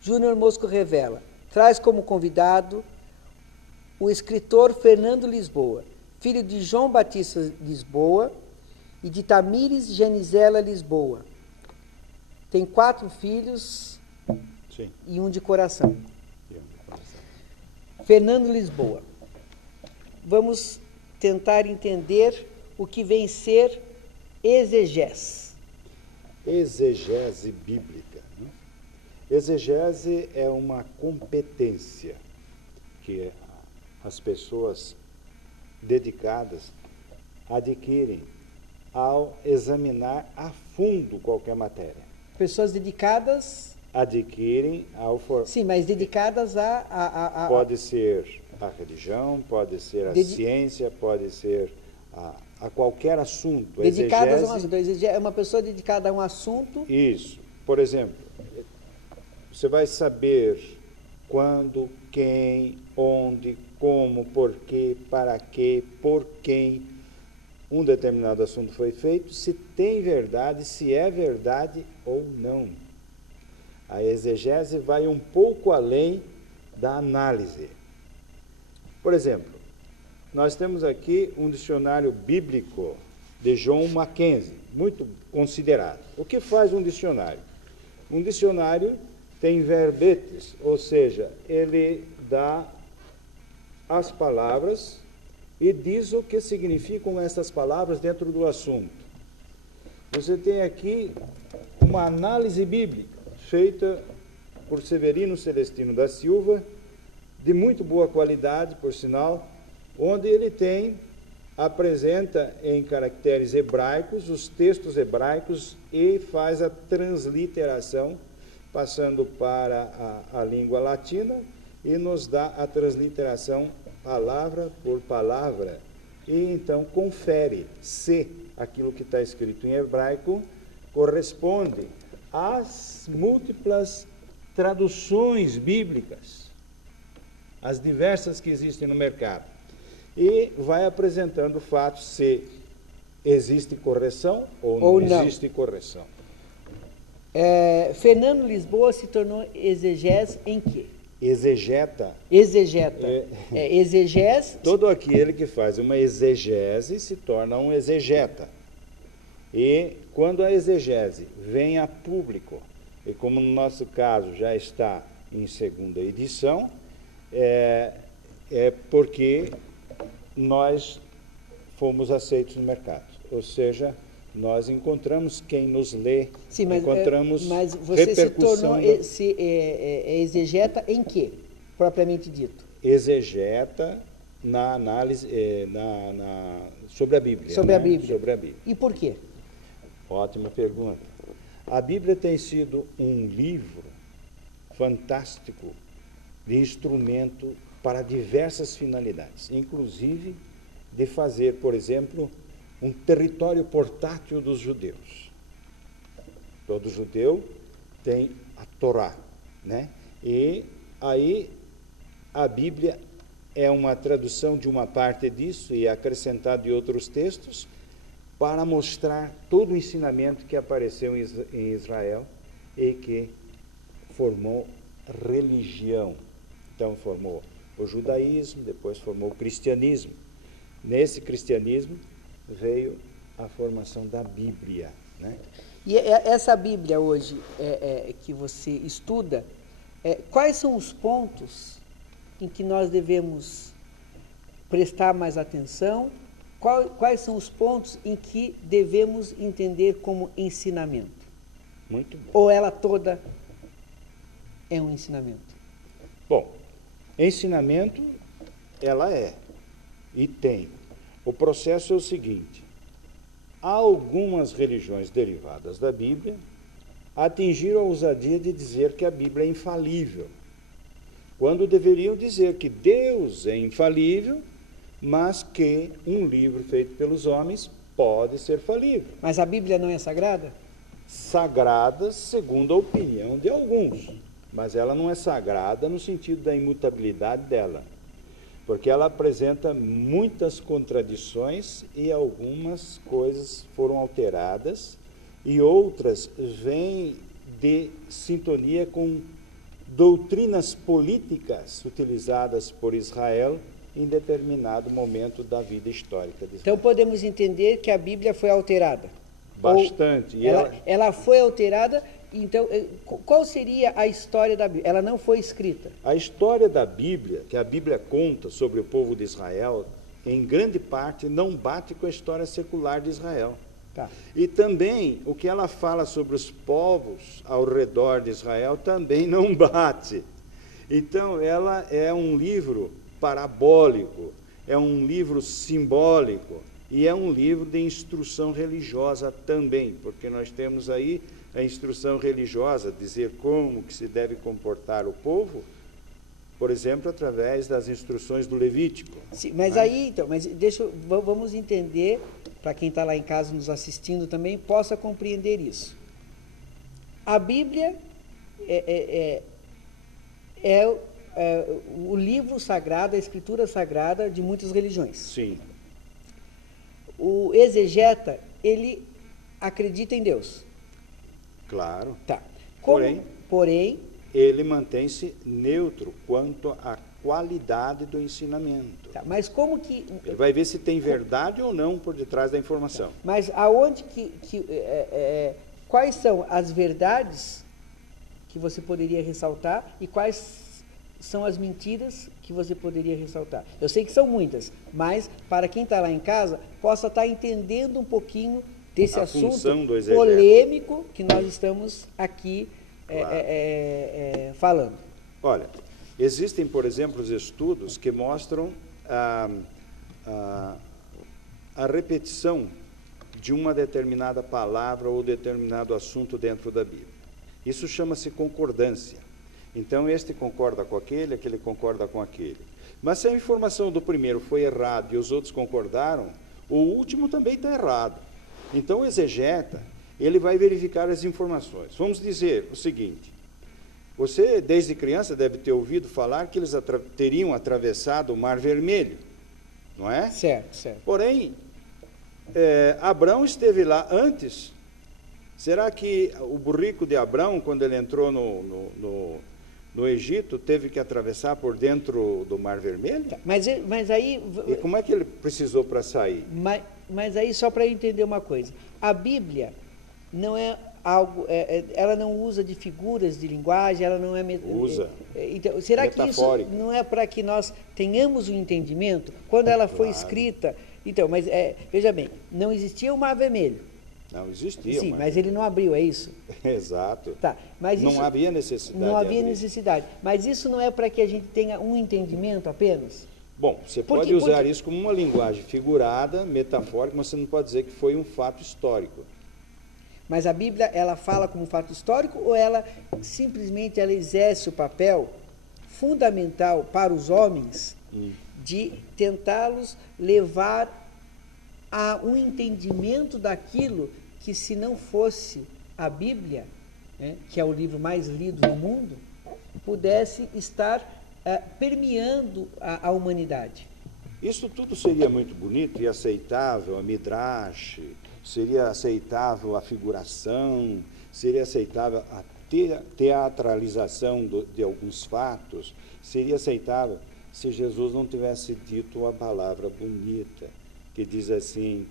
Júnior Mosco revela, traz como convidado o escritor Fernando Lisboa, filho de João Batista Lisboa e de Tamires Genisela Lisboa. Tem 4 filhos. Sim. E um de coração. Fernando Lisboa. Vamos tentar entender o que vem ser exegese. Exegese bíblica. Né? Exegese é uma competência que as pessoas dedicadas adquirem ao examinar a fundo qualquer matéria. Pessoas dedicadas... Adquirem ao... Sim, mas dedicadas a... Pode ser a religião, pode ser a ciência, pode ser a qualquer assunto. Dedicadas a um assunto. É uma pessoa dedicada a um assunto... Isso. Por exemplo, você vai saber quando, quem, onde, como, por quê, para quê, por quem um determinado assunto foi feito, se tem verdade, se é verdade ou não. A exegese vai um pouco além da análise. Por exemplo, nós temos aqui um dicionário bíblico de John Mackenzie, muito considerado. O que faz um dicionário? Um dicionário tem verbetes, ou seja, ele dá as palavras e diz o que significam essas palavras dentro do assunto. Você tem aqui uma análise bíblica feita por Severino Celestino da Silva, de muito boa qualidade, por sinal, onde ele apresenta em caracteres hebraicos os textos hebraicos e faz a transliteração, passando para a língua latina, e nos dá a transliteração palavra por palavra, e então confere se aquilo que está escrito em hebraico corresponde às múltiplas traduções bíblicas, as diversas que existem no mercado, e vai apresentando o fato se existe correção ou não existe correção. Fernando Lisboa se tornou exegese em quê? Exegeta. Exegeta. Exegese. Todo aquele que faz uma exegese se torna um exegeta. E quando a exegese vem a público, e como no nosso caso já está em 2ª edição, é porque nós fomos aceitos no mercado. Ou seja, nós encontramos quem nos lê, sim, mas, encontramos mas você repercussão. Se tornou exegeta em quê, propriamente dito? Exegeta na análise sobre a Bíblia. Sobre a Bíblia. Sobre a Bíblia. E por quê? Ótima pergunta. A Bíblia tem sido um livro fantástico de instrumento para diversas finalidades, inclusive de fazer, por exemplo, um território portátil dos judeus. Todo judeu tem a Torá, né? E aí a Bíblia é uma tradução de uma parte disso e acrescentado de outros textos para mostrar todo o ensinamento que apareceu em Israel e que formou religião. Então formou o judaísmo, depois formou o cristianismo. Nesse cristianismo veio a formação da Bíblia, né? E essa Bíblia hoje que você estuda, quais são os pontos em que nós devemos prestar mais atenção? Quais são os pontos em que devemos entender como ensinamento? Muito bom. Ou ela toda é um ensinamento? Bom, ensinamento ela é e tem. O processo é o seguinte: há algumas religiões derivadas da Bíblia atingiram a ousadia de dizer que a Bíblia é infalível, quando deveriam dizer que Deus é infalível, mas que um livro feito pelos homens pode ser falível. Mas a Bíblia não é sagrada? sagradas segundo a opinião de alguns, mas ela não é sagrada no sentido da imutabilidade dela, porque ela apresenta muitas contradições e algumas coisas foram alteradas e outras vêm de sintonia com doutrinas políticas utilizadas por Israel em determinado momento da vida histórica de Israel. Então podemos entender que a Bíblia foi alterada. Bastante. E ela foi alterada, então qual seria a história da Bíblia? Ela não foi escrita. A história da Bíblia, que a Bíblia conta sobre o povo de Israel, em grande parte não bate com a história secular de Israel. Tá. E também o que ela fala sobre os povos ao redor de Israel também não bate. Então ela é um livro parabólico, é um livro simbólico e é um livro de instrução religiosa também, porque nós temos aí a instrução religiosa, dizer como que se deve comportar o povo, por exemplo, através das instruções do Levítico. Sim, mas aí, então, vamos entender, para quem está lá em casa nos assistindo também, possa compreender isso. A Bíblia é o livro sagrado, a escritura sagrada de muitas religiões. Sim. O exegeta, ele acredita em Deus. Claro. Tá. Porém, ele mantém-se neutro quanto à qualidade do ensinamento. Tá, mas como que... Ele vai ver se tem verdade ou não por detrás da informação. Mas aonde quais são as verdades que você poderia ressaltar e quais são as mentiras que você poderia ressaltar? Eu sei que são muitas, mas para quem está lá em casa, possa estar entendendo um pouquinho desse assunto polêmico que nós estamos aqui falando. Olha, existem, por exemplo, os estudos que mostram a repetição de uma determinada palavra ou determinado assunto dentro da Bíblia. Isso chama-se concordância. Então, este concorda com aquele concorda com aquele. Mas se a informação do primeiro foi errada e os outros concordaram, o último também está errado. Então, o exegeta, ele vai verificar as informações. Vamos dizer o seguinte: você, desde criança, deve ter ouvido falar que eles teriam atravessado o Mar Vermelho, não é? Certo, certo. Porém, Abrão esteve lá antes. Será que o burrico de Abrão, quando ele entrou no Egito, teve que atravessar por dentro do Mar Vermelho? Mas aí... E como é que ele precisou para sair? Mas aí, só para entender uma coisa, a Bíblia não é algo, ela não usa de figuras de linguagem, ela não é... Usa. Então, será que isso não é para que nós tenhamos um entendimento? Quando ela foi escrita... Então, mas veja bem, não existia o Mar Vermelho. Não existia. Sim, mas ele não abriu, é isso? Exato. Tá, mas não havia necessidade. Não havia necessidade. Mas isso não é para que a gente tenha um entendimento apenas? Bom, você pode usar isso como uma linguagem figurada, metafórica, mas você não pode dizer que foi um fato histórico. Mas a Bíblia, ela fala como fato histórico ou ela simplesmente ela exerce o papel fundamental para os homens de tentá-los levar a um entendimento daquilo que, se não fosse a Bíblia, né, que é o livro mais lido no mundo, pudesse estar permeando a humanidade? Isso tudo seria muito bonito e aceitável, a midrash, seria aceitável a figuração, seria aceitável a teatralização de alguns fatos, seria aceitável se Jesus não tivesse dito a palavra bonita, que diz assim: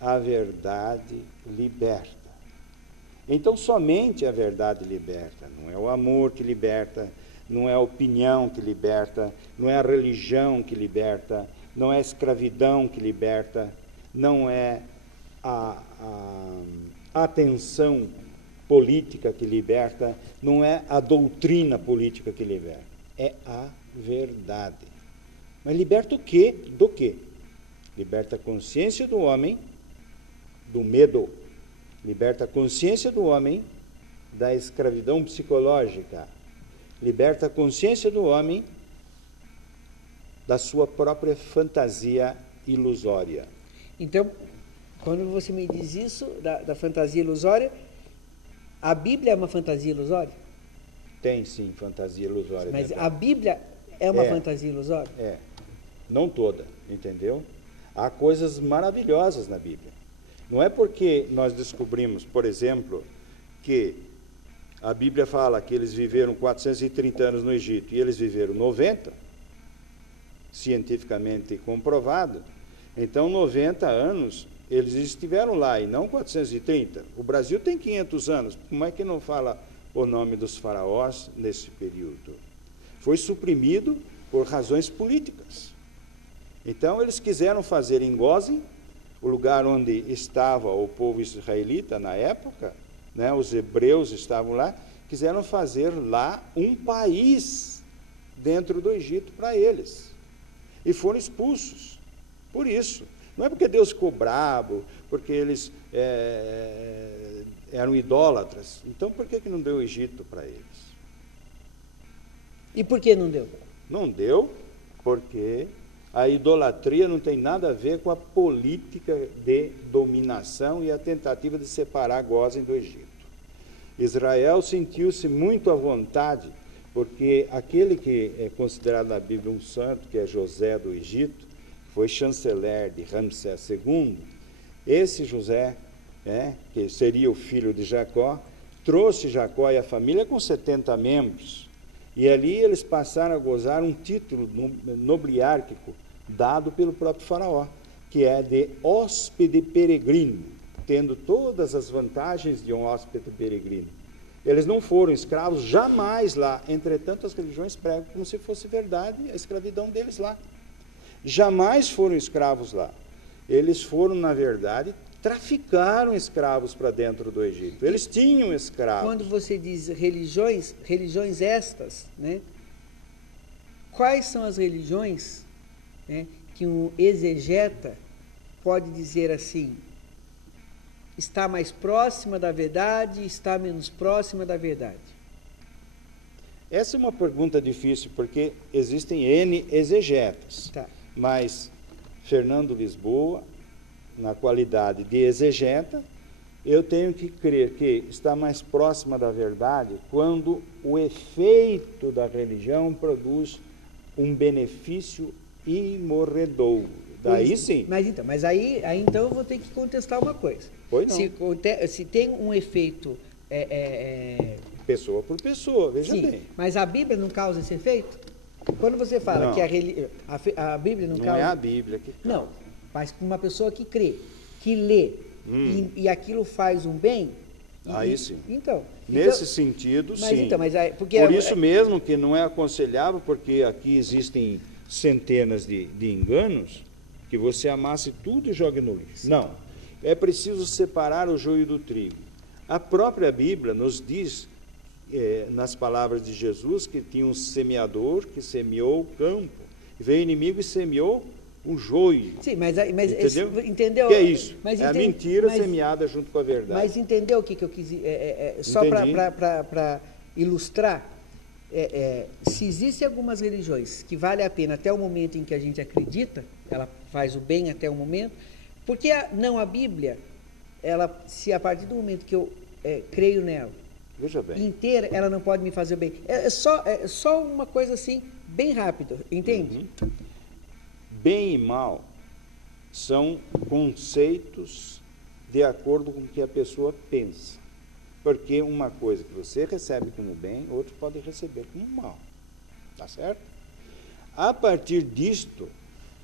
a verdade liberta. Então, somente a verdade liberta, não é o amor que liberta, não é a opinião que liberta, não é a religião que liberta, não é a escravidão que liberta, não é a atenção política que liberta, não é a doutrina política que liberta, é a verdade. Mas liberta o quê? Do quê? Liberta a consciência do homem do medo, liberta a consciência do homem da escravidão psicológica, liberta a consciência do homem da sua própria fantasia ilusória. Então, quando você me diz isso, da fantasia ilusória, A Bíblia é uma fantasia ilusória? Tem sim fantasia ilusória. Mas dentro. a Bíblia é uma fantasia ilusória? É, não toda, entendeu? Há coisas maravilhosas na Bíblia. Não é porque nós descobrimos, por exemplo, que a Bíblia fala que eles viveram 430 anos no Egito e eles viveram 90, cientificamente comprovado. Então, 90 anos eles estiveram lá e não 430. O Brasil tem 500 anos. Como é que não fala o nome dos faraós nesse período? Foi suprimido por razões políticas. Então, eles quiseram fazer em Gósen, o lugar onde estava o povo israelita na época, né, os hebreus estavam lá, quiseram fazer lá um país dentro do Egito para eles. E foram expulsos. Por isso. Não é porque Deus ficou bravo, porque eles eram idólatras. Então, por que não deu o Egito para eles? E por que não deu? Não deu porque a idolatria não tem nada a ver com a política de dominação e a tentativa de separar Gósen do Egito. Israel sentiu-se muito à vontade, porque aquele que é considerado na Bíblia um santo, que é José do Egito, foi chanceler de Ramsés II, esse José, que seria o filho de Jacó, trouxe Jacó e a família com 70 membros, e ali eles passaram a gozar um título nobiliárquico dado pelo próprio faraó, que é de hóspede peregrino, tendo todas as vantagens de um hóspede peregrino. Eles não foram escravos jamais lá, entretanto as religiões pregam como se fosse verdade a escravidão deles lá. Jamais foram escravos lá. Eles foram, na verdade, traficaram escravos para dentro do Egito. Eles tinham escravos. Quando você diz religiões estas, né? Quais são as religiões, né, que um exegeta pode dizer assim, está mais próxima da verdade, está menos próxima da verdade? Essa é uma pergunta difícil, porque existem N exegetas. Tá. Mas Fernando Lisboa, na qualidade de exegeta, eu tenho que crer que está mais próxima da verdade quando o efeito da religião produz um benefício imorredouro. Daí sim. Mas aí então eu vou ter que contestar uma coisa. Pois não. Se tem um efeito... Pessoa por pessoa, veja sim, bem. mas a Bíblia não causa esse efeito? Quando você fala não. Que a Bíblia não causa... Não é a Bíblia que causa. Não, mas uma pessoa que crê, que lê, e aquilo faz um bem... Aí sim. Nesse sentido, mas, sim. Então, mas por isso mesmo que não é aconselhável, porque aqui existem centenas de enganos, que você amasse tudo e jogue no lixo. Não. É preciso separar o joio do trigo. A própria Bíblia nos diz... nas palavras de Jesus, que tinha um semeador que semeou o campo, veio o inimigo e semeou o joio. Sim, mas entendeu? Que é isso? A mentira semeada junto com a verdade. Mas entendeu o que eu quis... só para ilustrar, se existem algumas religiões que vale a pena até o momento em que a gente acredita, ela faz o bem até o momento, porque a Bíblia, se a partir do momento que eu creio nela, veja bem, inteira, ela não pode me fazer bem. É só uma coisa assim, bem rápida, entende? Bem e mal são conceitos de acordo com o que a pessoa pensa. Porque uma coisa que você recebe como bem, outro pode receber como mal. Tá certo? A partir disto,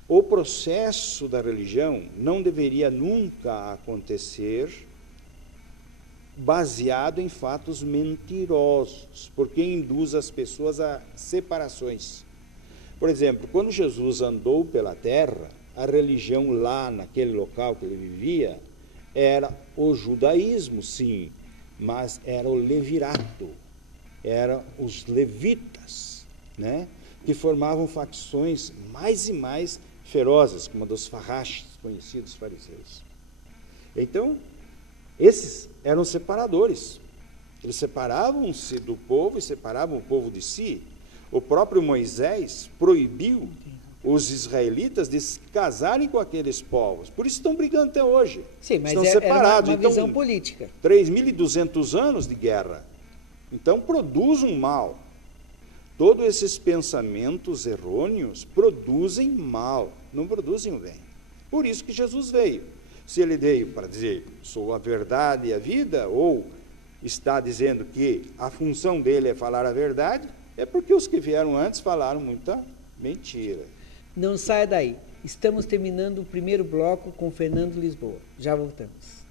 o processo da religião não deveria nunca acontecer baseado em fatos mentirosos, porque induz as pessoas a separações. Por exemplo, quando Jesus andou pela terra, a religião lá naquele local que ele vivia era o judaísmo, sim, mas era o levirato, eram os levitas, né, que formavam facções mais e mais ferozes, como a dos farraches, conhecidos fariseus. Então, esses eram separadores. Eles separavam-se do povo e separavam o povo de si. O próprio Moisés proibiu os israelitas de se casarem com aqueles povos. Por isso estão brigando até hoje. Sim, mas estão era separados. uma visão Então, política. 3.200 anos de guerra. Então, produz um mal. Todos esses pensamentos errôneos produzem mal, não produzem o bem. Por isso que Jesus veio. Se ele veio para dizer, sou a verdade e a vida, ou está dizendo que a função dele é falar a verdade, é porque os que vieram antes falaram muita mentira. Não saia daí. Estamos terminando o primeiro bloco com Fernando Lisboa. Já voltamos.